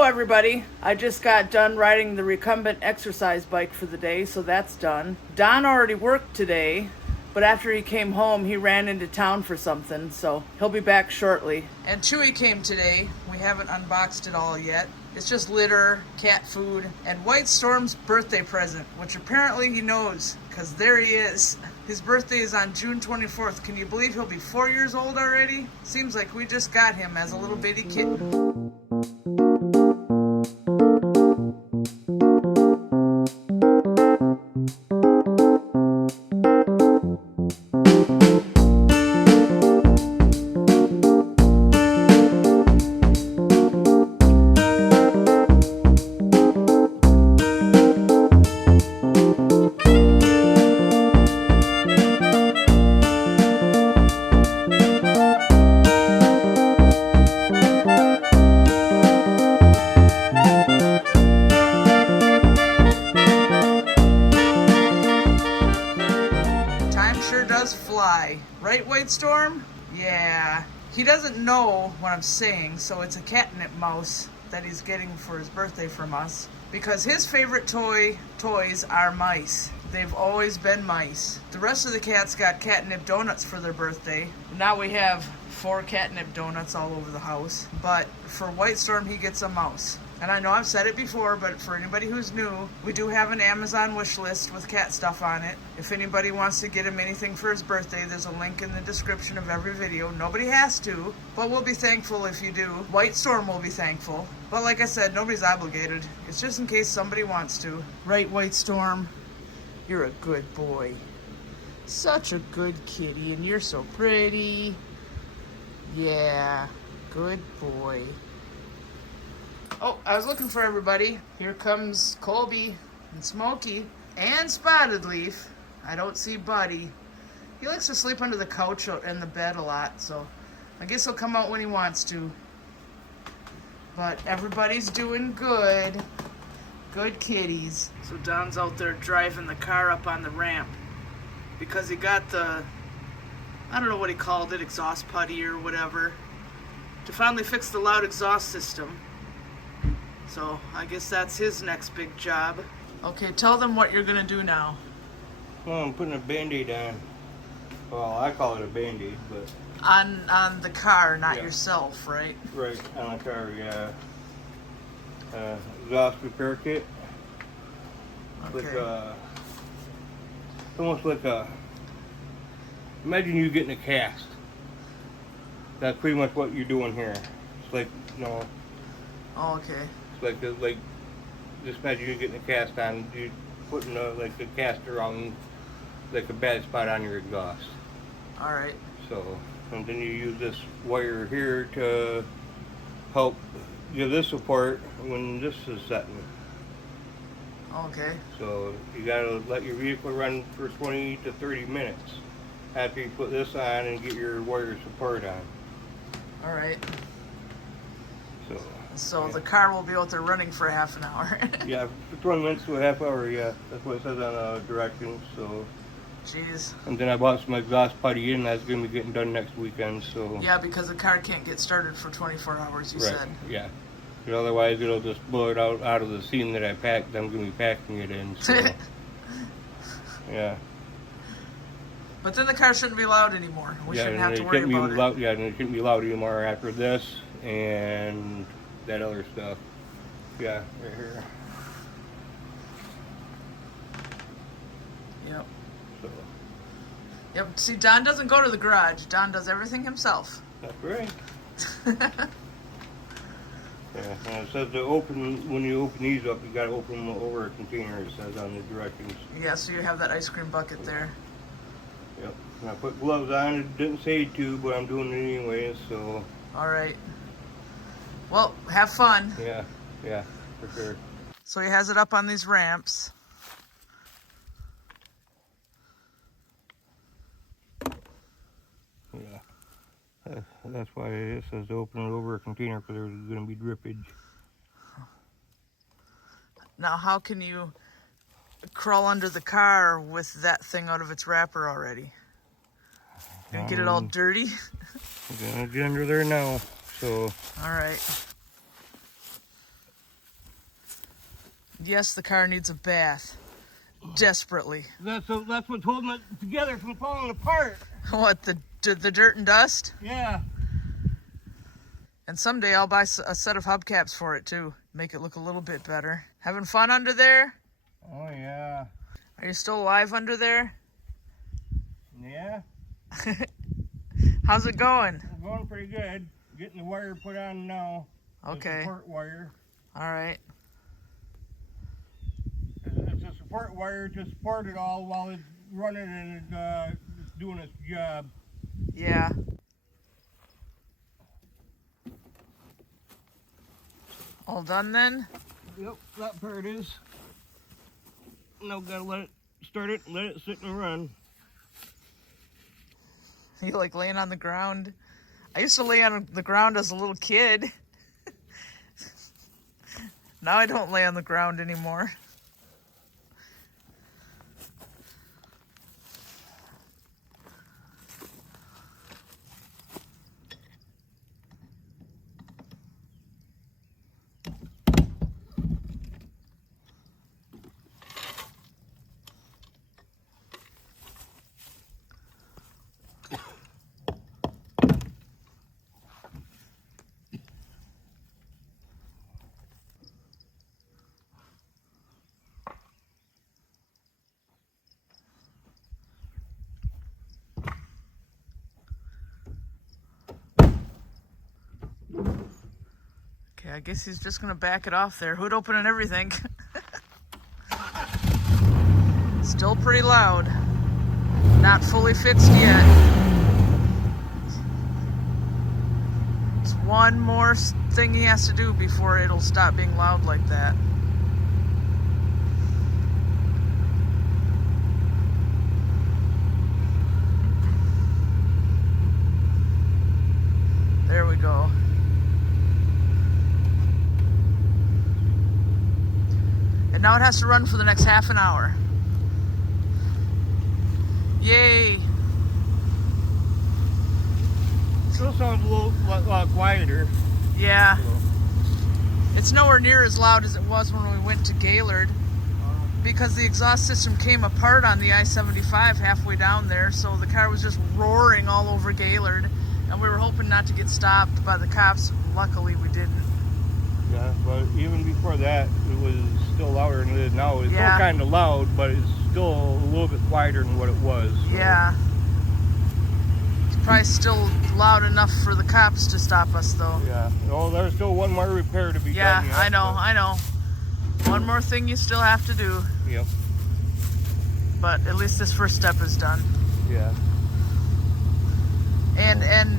Hello everybody. I just got done riding the recumbent exercise bike for the day, so that's done. Don already worked today, but after he came home, he ran into town for something, so he'll be back shortly. And Chewy came today. We haven't unboxed it all yet. It's just litter, cat food, and Whitestorm's birthday present, which apparently he knows, because there he is. His birthday is on June 24th. Can you believe he'll be 4 years old already? Seems like we just got him as a little bitty kitten. Sure does fly. Right, Whitestorm? Yeah. He doesn't know what I'm saying, so it's a catnip mouse that he's getting for his birthday from us. Because his favorite toys are mice. They've always been mice. The rest of the cats got catnip donuts for their birthday. Now we have 4 catnip donuts all over the house. But for Whitestorm, he gets a mouse. And I know I've said it before, but for anybody who's new, we do have an Amazon wish list with cat stuff on it. If anybody wants to get him anything for his birthday, there's a link in the description of every video. Nobody has to, but we'll be thankful if you do. Whitestorm will be thankful. But like I said, nobody's obligated. It's just in case somebody wants to. Right, Whitestorm? You're a good boy. Such a good kitty, and you're so pretty. Yeah, good boy. Oh, I was looking for everybody. Here comes Colby and Smokey and Spotted Leaf. I don't see Buddy. He likes to sleep under the couch and the bed a lot, so I guess he'll come out when he wants to. But everybody's doing good. Good kitties. So Don's out there driving the car up on the ramp because he got the, I don't know what he called it, exhaust putty or whatever, to finally fix the loud exhaust system. So I guess that's his next big job. Okay, tell them what you're gonna do now. Well, I'm putting a Band-Aid on. Well, I call it a Band-Aid, but... On the car, not yourself, right? Right, on the car, yeah. Exhaust repair kit. Okay. Like almost like a... Imagine you getting a cast. That's pretty much what you're doing here. It's like, you know... Oh, okay. Like just imagine you getting a cast on, you putting like a caster on like a bad spot on your exhaust. All right. So, and then you use this wire here to help give this support when this is setting. Okay. So you gotta let your vehicle run for 20 to 30 minutes after you put this on and get your wire support on. All right. So yeah. the car will be out there running for half an hour. Yeah, for 20 minutes to a half hour, yeah. That's what it says on the directions, so. Jeez. And then I bought some exhaust putty in, that's going to be getting done next weekend, so. Yeah, because the car can't get started for 24 hours, you said. Yeah. But otherwise, it'll just blow it out of the seam that I packed. I'm going to be packing it in, so. Yeah. But then the car shouldn't be loud anymore. We shouldn't have to worry about it. Yeah, and it shouldn't be loud anymore after this and that other stuff. Yeah, right here. Yep. So. Yep. See, Don doesn't go to the garage. Don does everything himself. That's right. Yeah, and it says to open, when you open these up, you got to open them over a container, it says on the directions. Yeah, so you have that ice cream bucket there. Yep. And I put gloves on. It didn't say to, but I'm doing it anyway, so. All right. Well, have fun. Yeah, for sure. So he has it up on these ramps. Yeah. That's why it says to open it over a container, because there's going to be drippage. Now, how can you crawl under the car with that thing out of its wrapper already? Gonna get it all dirty? I'm gonna get under there now, so. All right. Yes, the car needs a bath. Desperately. That's what's holding it together from falling apart. What, the dirt and dust? Yeah. And someday I'll buy a set of hubcaps for it too. Make it look a little bit better. Having fun under there? Oh yeah. Are you still alive under there? Yeah. How's it going? It's going pretty good. Getting the wire put on now. Okay. The support wire. All right. It's a support wire to support it all while it's running and it's doing its job. Yeah. All done then? Yep, that part is. Now gotta let it start it and let it sit and run. You like laying on the ground? I used to lay on the ground as a little kid. Now I don't lay on the ground anymore. Okay, I guess he's just gonna back it off there. Hood open and everything. Still pretty loud. Not fully fixed yet. It's one more thing he has to do before it'll stop being loud like that. There we go. And now it has to run for the next half an hour. Yay! Still sounds a lot quieter. Yeah. It's nowhere near as loud as it was when we went to Gaylord because the exhaust system came apart on the I-75 halfway down there, so the car was just roaring all over Gaylord, and we were hoping not to get stopped by the cops. Luckily, we didn't. Yeah, but even before that, it was still louder than it is now. It's Yeah. still kind of loud, but it's still a little bit quieter than what it was. So. Yeah. It's probably still loud enough for the cops to stop us, though. Yeah. Oh, there's still one more repair to be Yeah, done. Yeah, I know. One more thing you still have to do, Yep. but at least this first step is done. Yeah. And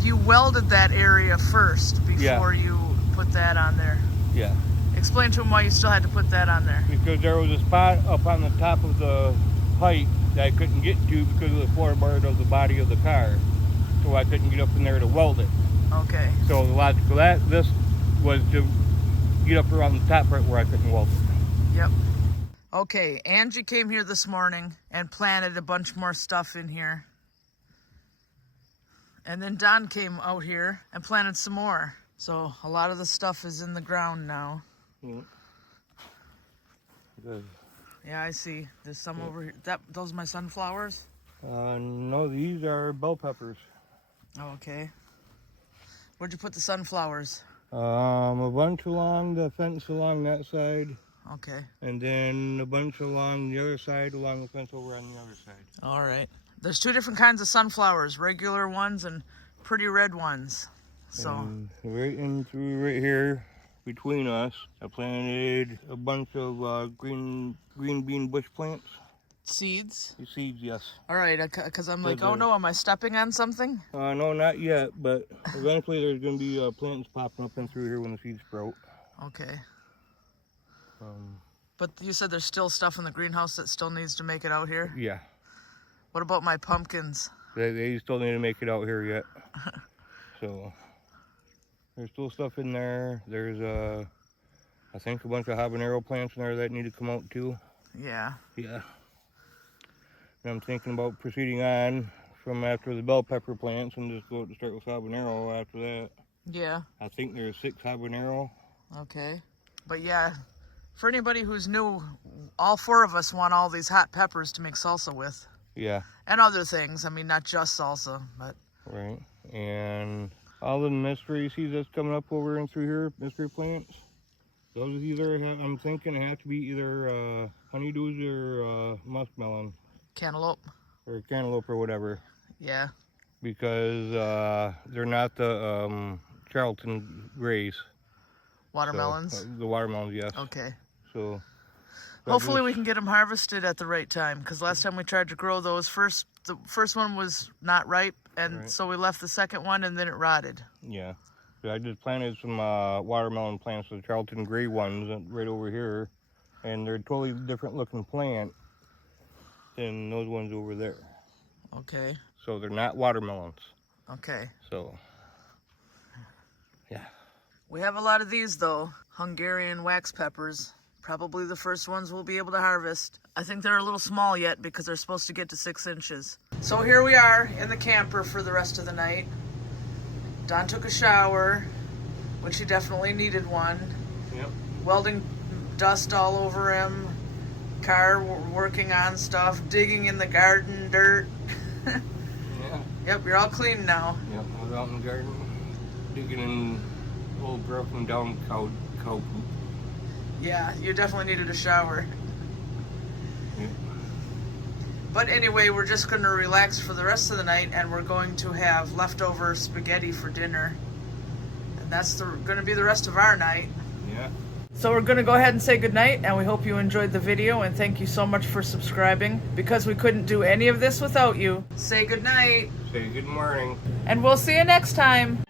you welded that area first before you put that on there. Yeah. Explain to him why you still had to put that on there. Because there was a spot up on the top of the pipe that I couldn't get to because of the floorboard of the body of the car. So I couldn't get up in there to weld it. Okay. So the logical this was to get up around the top right where I couldn't weld it. Yep. Okay, Angie came here this morning and planted a bunch more stuff in here. And then Don came out here and planted some more. So a lot of the stuff is in the ground now. Yeah. Good. Yeah, I see. There's some over here. Those are my sunflowers? No, these are bell peppers. Oh, okay. Where'd you put the sunflowers? A bunch along the fence along that side, Okay. and then a bunch along the other side along the fence over on the other side. All right. There's two different kinds of sunflowers, regular ones and pretty red ones. So, And right in through right here between us, I planted a bunch of green bean bush plants. seeds? Seeds, yes. All right, because I'm like, oh no, am I stepping on something? No, not yet, but eventually there's going to be plants popping up in through here when the seeds sprout. Okay. But you said there's still stuff in the greenhouse that still needs to make it out here? Yeah. What about my pumpkins? They still need to make it out here yet. So there's still stuff in there. There's I think a bunch of habanero plants in there that need to come out too. Yeah. Yeah. And I'm thinking about proceeding on from after the bell pepper plants and just go to start with habanero after that. Yeah. I think there's 6 habanero. Okay. But yeah, For anybody who's new, all 4 of us want all these hot peppers to make salsa with. Yeah. And other things. I mean, not just salsa, but... Right. And all the mystery seeds that's coming up over and through here, mystery plants, those either, I'm thinking, have to be either honeydews or muskmelon. Cantaloupe. Or cantaloupe or whatever. Yeah. Because they're not the Charlton Grays. Watermelons? So, the watermelons, yes. Okay. So... Hopefully we can get them harvested at the right time, because last time we tried to grow those, the first one was not ripe, and so we left the second one, and then it rotted. Yeah. So I just planted some watermelon plants, the Charlton Gray ones, right over here, and they're a totally different looking plant than those ones over there. Okay. So they're not watermelons. Okay. So, yeah. We have a lot of these, though. Hungarian wax peppers. Probably the first ones we'll be able to harvest. I think they're a little small yet because they're supposed to get to 6 inches. So here we are in the camper for the rest of the night. Don took a shower, which he definitely needed one. Yep. Welding dust all over him. Car working on stuff. Digging in the garden dirt. Yeah. Yep, you're all clean now. Yep, I was out in the garden digging in old broken down cow poop. Yeah, you definitely needed a shower. Yeah. But anyway, we're just going to relax for the rest of the night, and we're going to have leftover spaghetti for dinner. And that's going to be the rest of our night. Yeah. So we're going to go ahead and say goodnight, and we hope you enjoyed the video, and thank you so much for subscribing, because we couldn't do any of this without you. Say goodnight. Say good morning. And we'll see you next time.